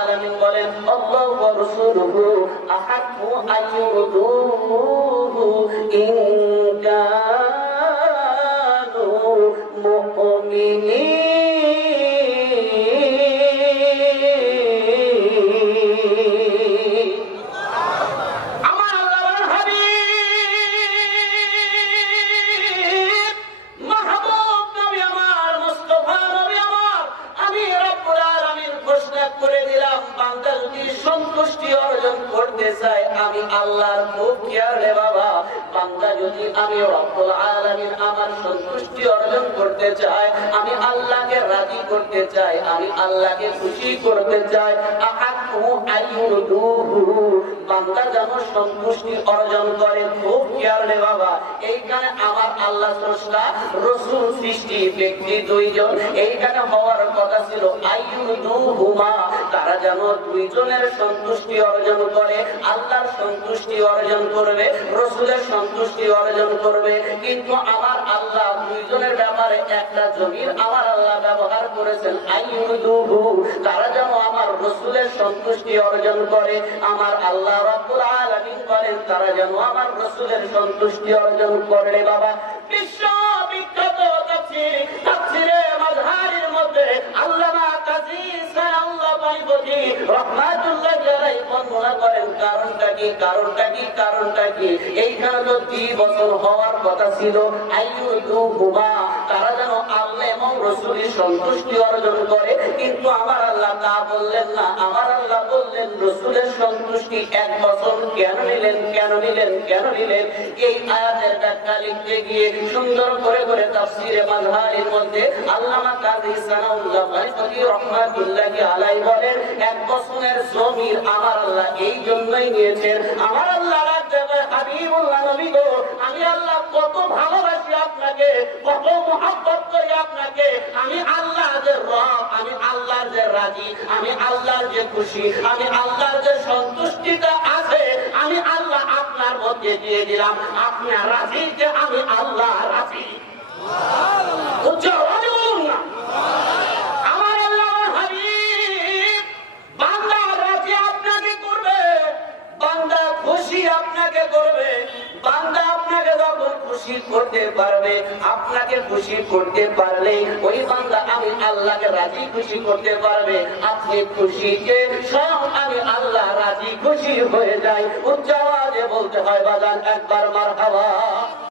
আলামিন বলেন আল্লাহু ওয়া রাসূলুহু আহাক্কু আইয়ুরদুহু ইন কানু মুমিনিন। সন্তুষ্টি অর্জন করতে চাই আমি আল্লাহর খুব খেয়ালে বাবা, বান্দা যদি আমি রব্বুল আলামিন আমার সন্তুষ্টি অর্জন করতে চাই, আমি আল্লাহকে রাজি করতে চাই, আমি আল্লাহকে খুশি করতে চাই, আহাক্কু আইয়ুরদুহু বান্দা যেন সন্তুষ্টি অর্জন করে। খুব খেয়ালে বাবা, এইখানে আমার আল্লাহ স্রষ্টা রাসূল সৃষ্টি ব্যক্তি দুইজন, এইখানে হওয়ার কথা ছিল আইয়ুরদুহুমা তারা যেন দুইজনের সন্তুষ্টি অর্জন করে, আল্লাহর সন্তুষ্টি অর্জন করবে, রাসূলের সন্তুষ্টি অর্জন করবে। কিন্তু আমার আল্লাহ দুইজনের ব্যাপারে একটা জমির আমার আল্লাহ ব্যবহার করেছেন আইয়ুরদুহু তারা যেন আমার রাসূলের সন্তুষ্টি অর্জন করে। আমার আল্লাহ রাব্বুল আলামিন বলেন তারা যেন আমার রাসূলের সন্তুষ্টি অর্জন করে। বাবা বিশ্ব বিখ্যাত তাফসীরে মাযহারের মধ্যে আল্লামা কাজী সানাউল্লাহ বাইবতি রাহমাতুল্লাহ আলাইহি বর্ণনা করেন কারণটা কি এইখানে তো 3 বছর হওয়ার কথা ছিল আইয়ুরদুহুমা তারা যেন আল্লাহ এবং রাসূলের সন্তুষ্টি অর্জন করে, কিন্তু আমার আল্লাহ তা বললেন না। আমার আল্লাহ বললেন রাসূলের সন্তুষ্টি 1 বছর কেন নিলেন? এই আয়াতের ব্যাখ্যা লিখতে গিয়ে সুন্দর করে তাফসীরে মাযহারের মধ্যে আল্লামা কাজী সানাউল্লাহ বাইবতি রাহমাতুল্লাহ আলাইহি বলেন 1 বছরের জমির আমার আল্লাহ এই জন্যই নিয়েছেন। আমার আল্লাহ হাবিবুল্লাহ নবী গো, আমি আল্লাহ কত ভালোবাসি আপনাকে, কত মহব্বত করি আপনাকে। আমি আল্লাহ যে রব, আমি আল্লাহ যে রাজি, আমি আল্লাহ যে খুশি, আমি আল্লাহর যে সন্তুষ্টিটা আছে, আমি আল্লাহ আপনার মধ্যে দিয়ে দিলাম। আপনার রাজি যে আমি আল্লাহ রাজি। উচ্চারণ বলুন না। আমার আল্লাহ হাবিব বান্দা রাজি আপনাকে করবে, বান্দা খুশি আপনাকে করবে। বান্দা আপনাকে যখন খুশি করতে পারবে, আপনাকে খুশি করতে পারলে ওই বান্দা আমি আল্লাহকে রাজি খুশি করতে পারবে। আপনি খুশিতে স্বয়ং আমি আল্লাহ রাজি খুশি হয়ে যাই। উচ্চ আওয়াজে বলতে হয় বাজান একবার মারহাবা।